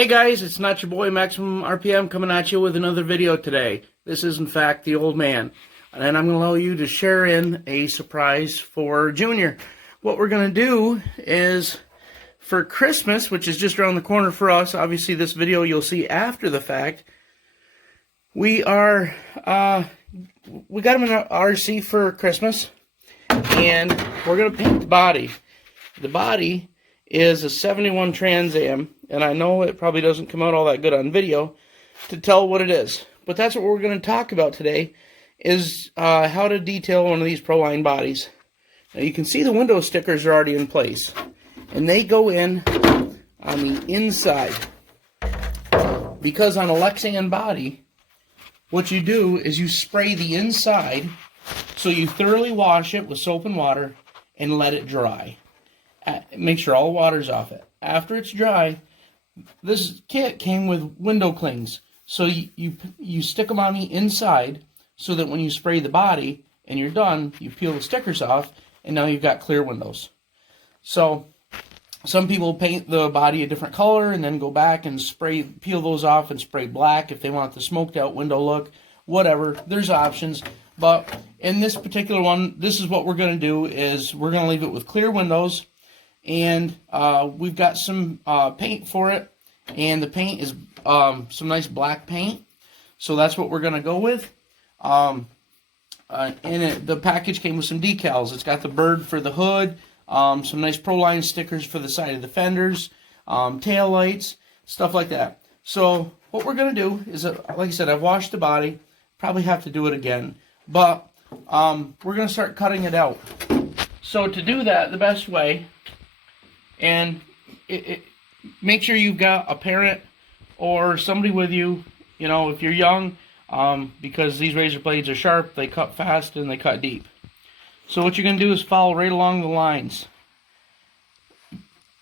Hey guys, it's not your boy Maximum RPM coming at you with another video today. This is in fact the old man, and I'm going to allow you to share in a surprise for Junior. What we're going to do is, for Christmas, which is just around the corner for us, obviously this video you'll see after the fact, we got him an RC for Christmas, and we're going to paint the body. The body is a 71 Trans Am, and I know it probably doesn't come out all that good on video to tell what it is, but that's what we're going to talk about today, is how to detail one of these Proline bodies. Now you can see the window stickers are already in place, and they go in on the inside, because on a Lexan body, what you do is you spray the inside, so you thoroughly wash it with soap and water and let it dry. Make sure all the water's off it. After it's dry, this kit came with window clings, so you stick them on the inside so that when you spray the body and you're done, you peel the stickers off and now you've got clear windows. So some people paint the body a different color and then go back and peel those off and spray black if they want the smoked out window look. Whatever, there's options. But in this particular one, this is what we're going to do, is we're going to leave it with clear windows. And we've got some paint for it, and the paint is some nice black paint, so that's what we're going to go with. The package came with some decals. It's got the bird for the hood, some nice Proline stickers for the side of the fenders, tail lights, stuff like that. So what we're going to do is, like I said, I've washed the body, probably have to do it again, but we're going to start cutting it out. So to do that, the best way, and make sure you've got a parent or somebody with you, you know, if you're young, because these razor blades are sharp, they cut fast and they cut deep. So what you're going to do is follow right along the lines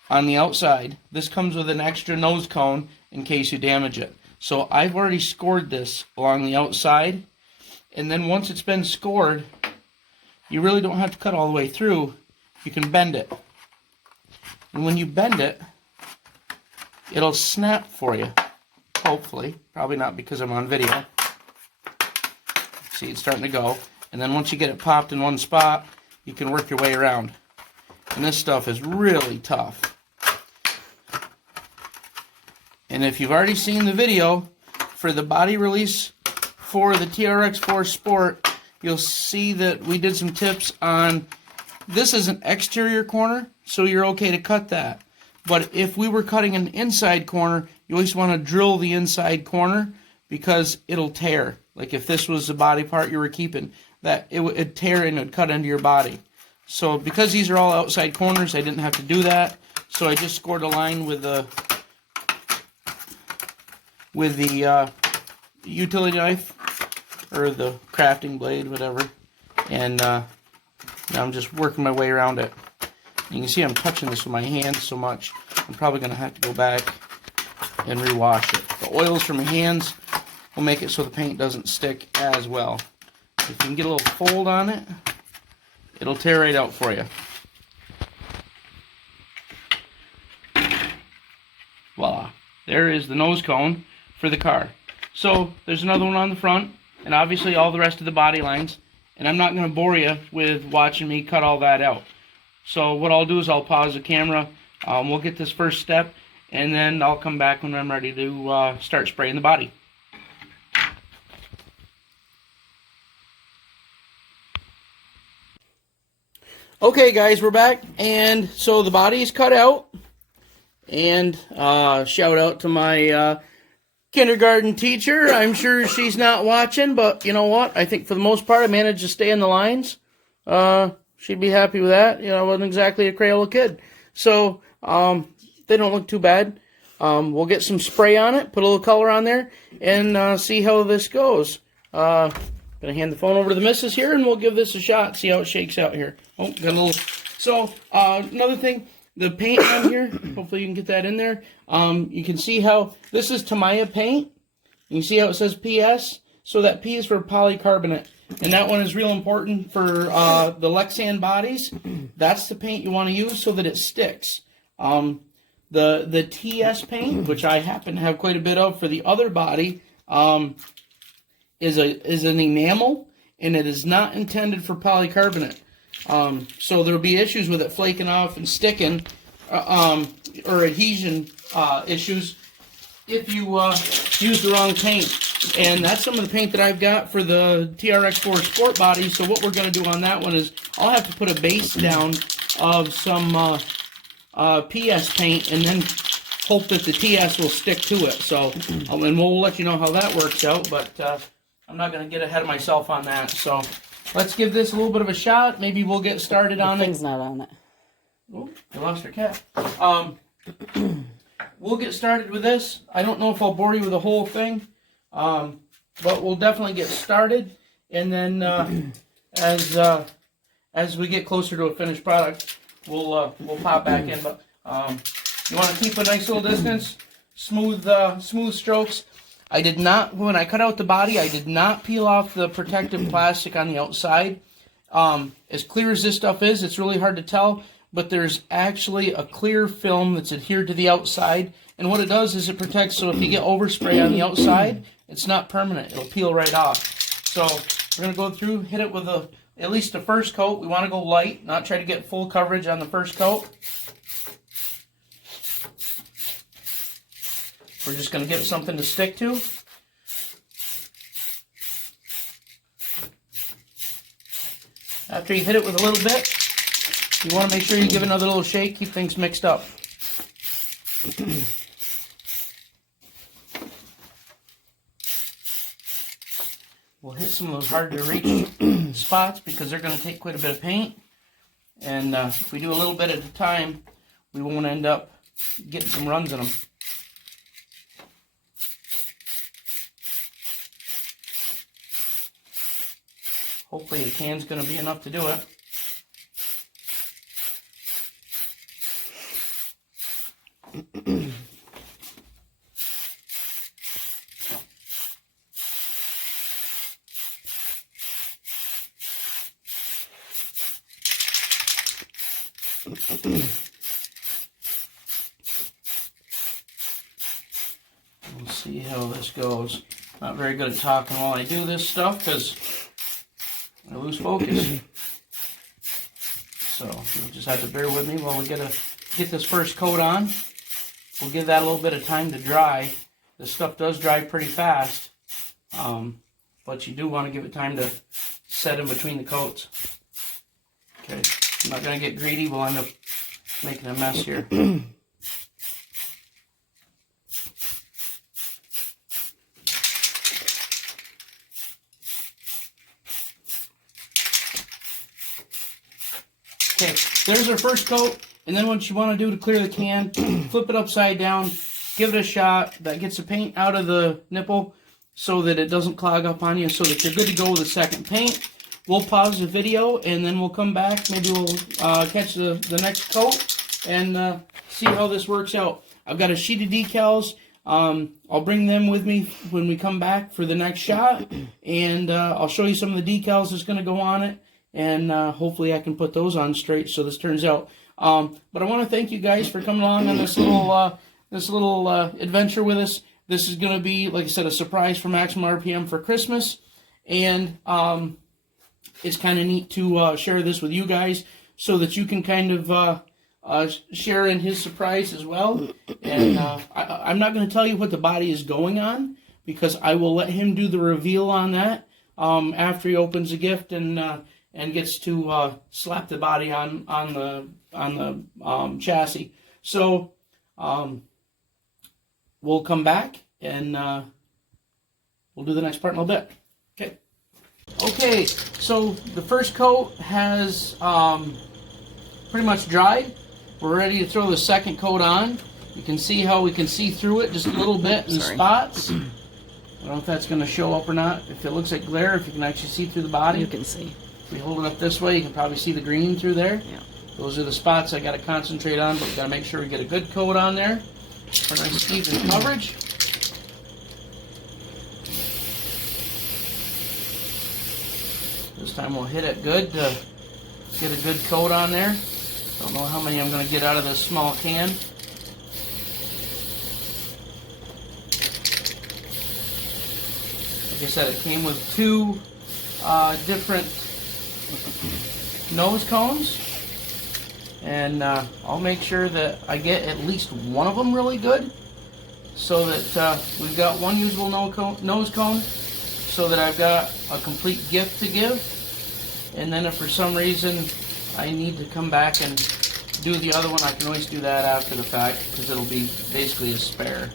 on the outside. This comes with an extra nose cone in case you damage it. So I've already scored this along the outside, and then once it's been scored, you really don't have to cut all the way through. You can bend it. And when you bend it, it'll snap for you, hopefully. Probably not because I'm on video. See, it's starting to go. And then once you get it popped in one spot, you can work your way around. And this stuff is really tough. And if you've already seen the video for the body release for the TRX4 Sport, you'll see that we did some tips on, this is an exterior corner, so you're okay to cut that. But if we were cutting an inside corner, you always want to drill the inside corner because it'll tear. Like if this was the body part you were keeping, that it would tear and it would cut into your body. So because these are all outside corners, I didn't have to do that. So I just scored a line with the utility knife or the crafting blade, whatever, and now I'm just working my way around it. You can see I'm touching this with my hands so much, I'm probably going to have to go back and rewash it. The oils from my hands will make it so the paint doesn't stick as well. If you can get a little fold on it, it'll tear right out for you. Voila. There is the nose cone for the car. So there's another one on the front, and obviously all the rest of the body lines. And I'm not going to bore you with watching me cut all that out. So what I'll do is I'll pause the camera, we'll get this first step, and then I'll come back when I'm ready to start spraying the body. Okay guys, we're back, and so the body is cut out, and shout out to my kindergarten teacher. I'm sure she's not watching, but you know what? I think for the most part I managed to stay in the lines. She'd be happy with that. You know, I wasn't exactly a Crayola kid. So, they don't look too bad. We'll get some spray on it, put a little color on there, and see how this goes. Gonna hand the phone over to the missus here, and we'll give this a shot, see how it shakes out here. Oh, got a little... So, another thing, the paint on here, hopefully you can get that in there. You can see how, this is Tamiya paint. You can see how it says PS. So that P is for polycarbonate. And that one is real important for the Lexan bodies. That's the paint you want to use so that it sticks. The TS paint, which I happen to have quite a bit of for the other body, is an enamel, and it is not intended for polycarbonate. So there will be issues with it flaking off and sticking, or adhesion issues if you use the wrong paint. And that's some of the paint that I've got for the TRX4 Sport body. So what we're going to do on that one is I'll have to put a base down of some PS paint and then hope that the TS will stick to it. So, and we'll let you know how that works out, but I'm not going to get ahead of myself on that. So let's give this a little bit of a shot. Maybe we'll get started on it. The thing's not on it. Oh, I lost her cap. We'll get started with this. I don't know if I'll bore you with the whole thing. But we'll definitely get started, and then as we get closer to a finished product, we'll pop back in. But you want to keep a nice little distance, smooth strokes. I did not, when I cut out the body, I did not peel off the protective plastic on the outside. As clear as this stuff is, it's really hard to tell, but there's actually a clear film that's adhered to the outside. And what it does is it protects, so if you get overspray on the outside, it's not permanent. It'll peel right off. So we're going to go through, hit it with at least the first coat. We want to go light, not try to get full coverage on the first coat. We're just going to give it something to stick to. After you hit it with a little bit, you want to make sure you give it another little shake, keep things mixed up. We'll hit some of those hard to reach spots because they're going to take quite a bit of paint. And if we do a little bit at a time, we won't end up getting some runs in them. Hopefully the can's going to be enough to do it. We'll see how this goes. Not very good at talking while I do this stuff because I lose focus. So you'll just have to bear with me while we get this first coat on. We'll give that a little bit of time to dry. This stuff does dry pretty fast, but you do want to give it time to set in between the coats. Okay, I'm not going to get greedy. We'll end up making a mess here. Okay, there's our first coat, and then what you want to do to clear the can, flip it upside down, give it a shot. That gets the paint out of the nipple so that it doesn't clog up on you, so that you're good to go with the second paint. We'll pause the video, and then we'll come back. Maybe we'll catch the next coat and see how this works out. I've got a sheet of decals. I'll bring them with me when we come back for the next shot, and I'll show you some of the decals that's going to go on it. And hopefully I can put those on straight so this turns out. But I want to thank you guys for coming along on this little adventure with us. This is going to be, like I said, a surprise for Maximum RPM for Christmas. And it's kind of neat to share this with you guys so that you can kind of share in his surprise as well. And I'm not going to tell you what the body is going on because I will let him do the reveal on that after he opens the gift and gets to slap the body on the chassis. So we'll come back and we'll do the next part in a little bit. Okay. Okay. So the first coat has pretty much dried. We're ready to throw the second coat on. You can see how we can see through it just a little bit in spots. I don't know if that's going to show up or not. If it looks like glare, if you can actually see through the body. You can see. If we hold it up this way, you can probably see the green through there. Yeah. Those are the spots I got to concentrate on, but we got to make sure we get a good coat on there for nice even coverage. This time we'll hit it good to get a good coat on there. Don't know how many I'm going to get out of this small can. Like I said, it came with 2 different nose cones, and I'll make sure that I get at least one of them really good, so that we've got one usable nose cone, so that I've got a complete gift to give. And then if for some reason I need to come back and do the other one, I can always do that after the fact, because it'll be basically a spare.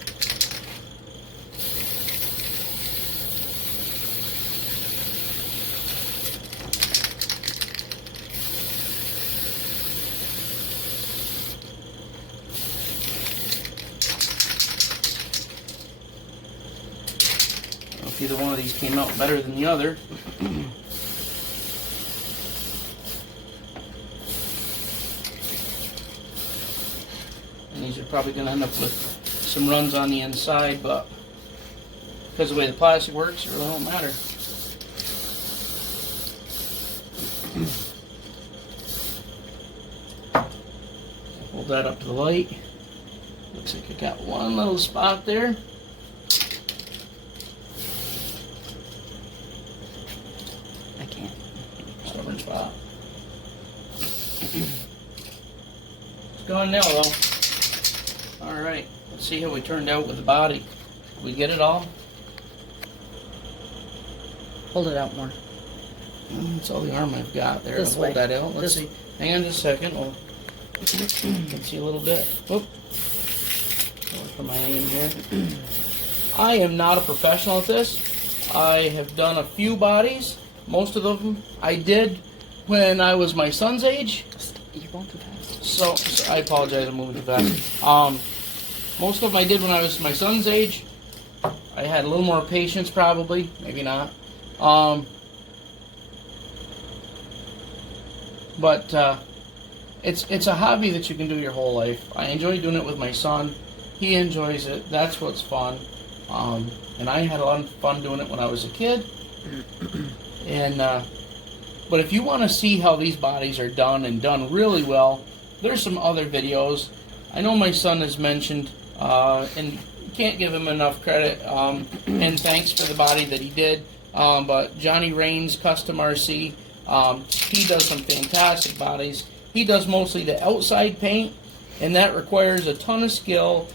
If either one of these came out better than the other. And these are probably going to end up with some runs on the inside, but because of the way the plastic works, it really don't matter. Hold that up to the light. Looks like I got one little spot there. I can't. Stubborn spot. It's gone now though. Alright, let's see how we turned out with the body. Did we get it all? Hold it out more. That's all the arm I've got there. This I'll way. hold that out. Let's see. Hang on just a second. We'll see a little bit. Whoop. For my aim here. I am not a professional at this. I have done a few bodies. Most of them I did when I was my son's age. You're going too fast. So I apologize, I'm moving too fast. Most of them I did when I was my son's age. I had a little more patience, probably, maybe not. But it's a hobby that you can do your whole life. I enjoy doing it with my son. He enjoys it. That's what's fun. And I had a lot of fun doing it when I was a kid. And but if you want to see how these bodies are done and done really well, there's some other videos. I know my son has mentioned, and can't give him enough credit, and thanks for the body that he did, but Johnny Rains Custom RC, he does some fantastic bodies. He does mostly the outside paint, and that requires a ton of skill,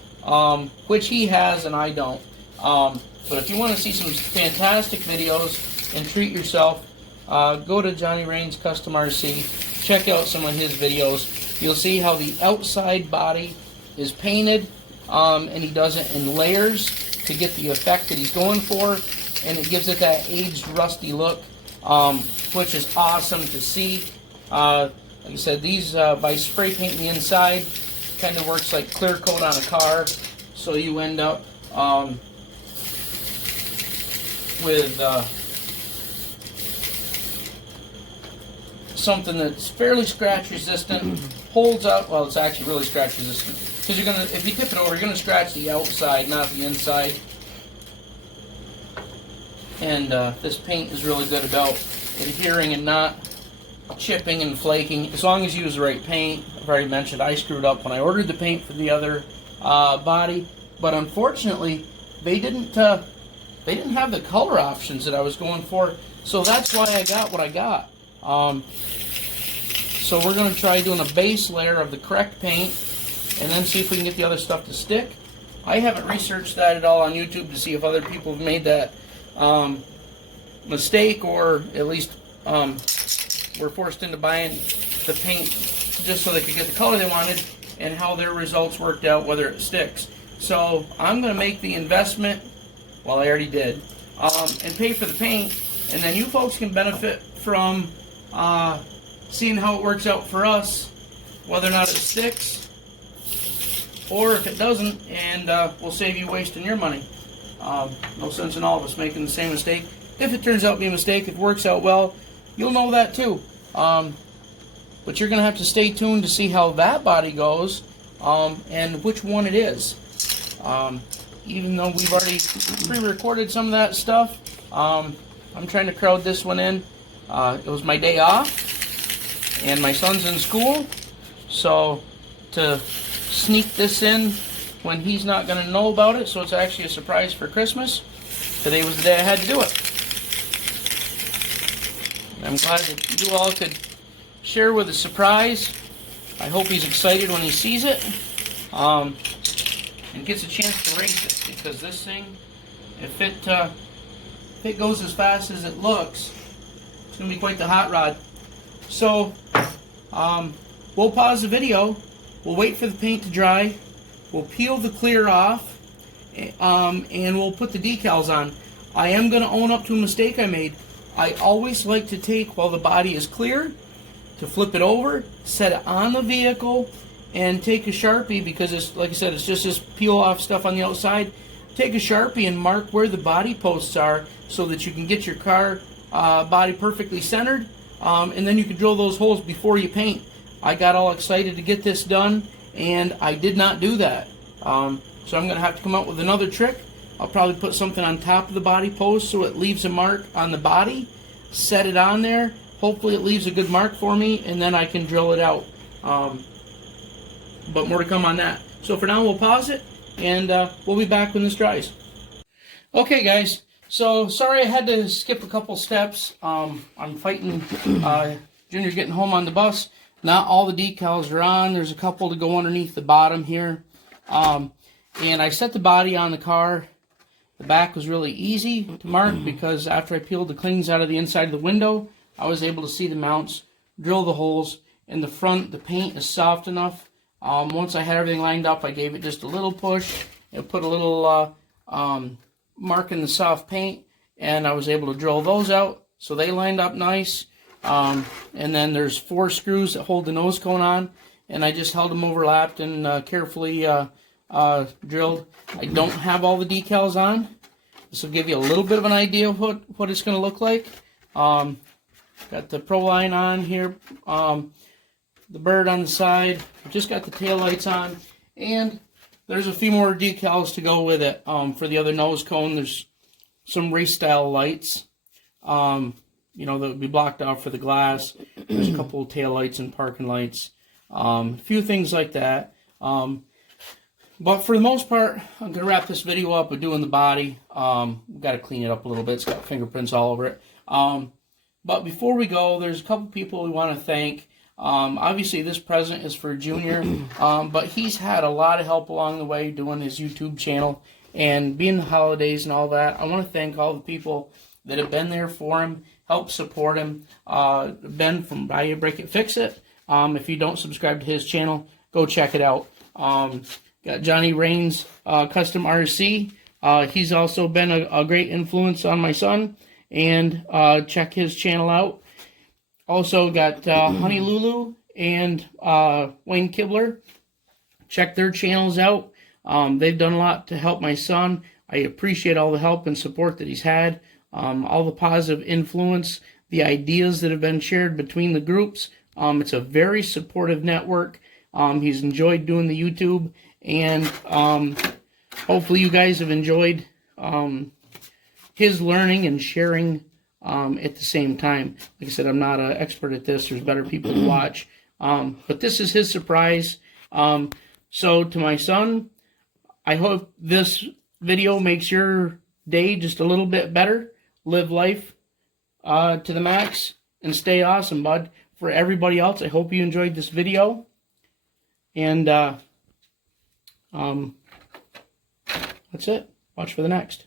which he has and I don't. But if you want to see some fantastic videos and treat yourself, go to Johnny Rains Custom RC, check out some of his videos. You'll see how the outside body is painted, and he does it in layers to get the effect that he's going for, and it gives it that aged, rusty look, which is awesome to see. Like I said, these by spray painting the inside kind of works like clear coat on a car, so you end up with something that's fairly scratch resistant, holds up. Well, it's actually really scratch resistant, because you're gonna, if you tip it over, you're gonna scratch the outside, not the inside. And this paint is really good about adhering and not chipping and flaking, as long as you use the right paint. I've already mentioned I screwed up when I ordered the paint for the other body, but unfortunately they didn't have the color options that I was going for, so that's why I got what I got. So we're going to try doing a base layer of the correct paint, and then see if we can get the other stuff to stick. I haven't researched that at all on YouTube to see if other people have made that mistake, or at least were forced into buying the paint just so they could get the color they wanted, and how their results worked out, whether it sticks. So I'm going to make the investment, well, I already did, and pay for the paint, and then you folks can benefit from seeing how it works out for us, whether or not it sticks, or if it doesn't, and we'll save you wasting your money. No sense in all of us making the same mistake. If it turns out to be a mistake, if it works out well, you'll know that too. But you're going to have to stay tuned to see how that body goes, and which one it is. Even though we've already pre-recorded some of that stuff, I'm trying to crowd this one in. It was my day off, and my son's in school, so to sneak this in when he's not going to know about it, so it's actually a surprise for Christmas, today was the day I had to do it. I'm glad that you all could share with a surprise. I hope he's excited when he sees it, and gets a chance to race it, because this thing, if it goes as fast as it looks, it's going to be quite the hot rod. So, we'll pause the video, we'll wait for the paint to dry, we'll peel the clear off, and we'll put the decals on. I am going to own up to a mistake I made. I always like to take, while the body is clear, to flip it over, set it on the vehicle, and take a Sharpie, because it's, like I said, it's just this peel off stuff on the outside. Take a Sharpie and mark where the body posts are, so that you can get your car body perfectly centered, and then you can drill those holes before you paint. I got all excited to get this done, and I did not do that. So I'm going to have to come up with another trick. I'll probably put something on top of the body post so it leaves a mark on the body, set it on there. Hopefully it leaves a good mark for me, and then I can drill it out. But more to come on that. So for now, we'll pause it, and we'll be back when this dries. Okay, guys. So sorry I had to skip a couple steps. I'm fighting Junior getting home on the bus. Not all the decals are on. There's a couple to go underneath the bottom here. And I set the body on the car. The back was really easy to mark, because after I peeled the clings out of the inside of the window, I was able to see the mounts, drill the holes. In the front, the paint is soft enough. Once I had everything lined up, I gave it just a little push and put a little mark in the soft paint, and I was able to drill those out, so they lined up nice. And then there's 4 screws that hold the nose cone on, and I just held them overlapped and carefully drilled. I don't have all the decals on. This will give you a little bit of an idea of what it's going to look like. Got the Pro Line on here, the bird on the side. I just got the tail lights on, and there's a few more decals to go with it. For the other nose cone, there's some race style lights, you know, that would be blocked out for the glass. There's a couple of tail lights and parking lights, a few things like that. But for the most part, I'm going to wrap this video up with doing the body. We've got to clean it up a little bit. It's got fingerprints all over it. But before we go, there's a couple people we want to thank. Obviously, this present is for Junior, but he's had a lot of help along the way doing his YouTube channel and being the holidays and all that. I want to thank all the people that have been there for him, helped support him. Ben from Buy It, Break It, Fix It. If you don't subscribe to his channel, go check it out. Got Johnny Rains Custom RC. He's also been a great influence on my son, and check his channel out. Also got Honey Lulu and Wayne Kibler. Check their channels out. They've done a lot to help my son. I appreciate all the help and support that he's had, all the positive influence, the ideas that have been shared between the groups. It's a very supportive network. He's enjoyed doing the YouTube, and hopefully you guys have enjoyed his learning and sharing at the same time. Like I said, I'm not an expert at this. There's better people to watch. But this is his surprise. So to my son, I hope this video makes your day just a little bit better. Live life to the max and stay awesome, bud. For everybody else, I hope you enjoyed this video. And that's it. Watch for the next.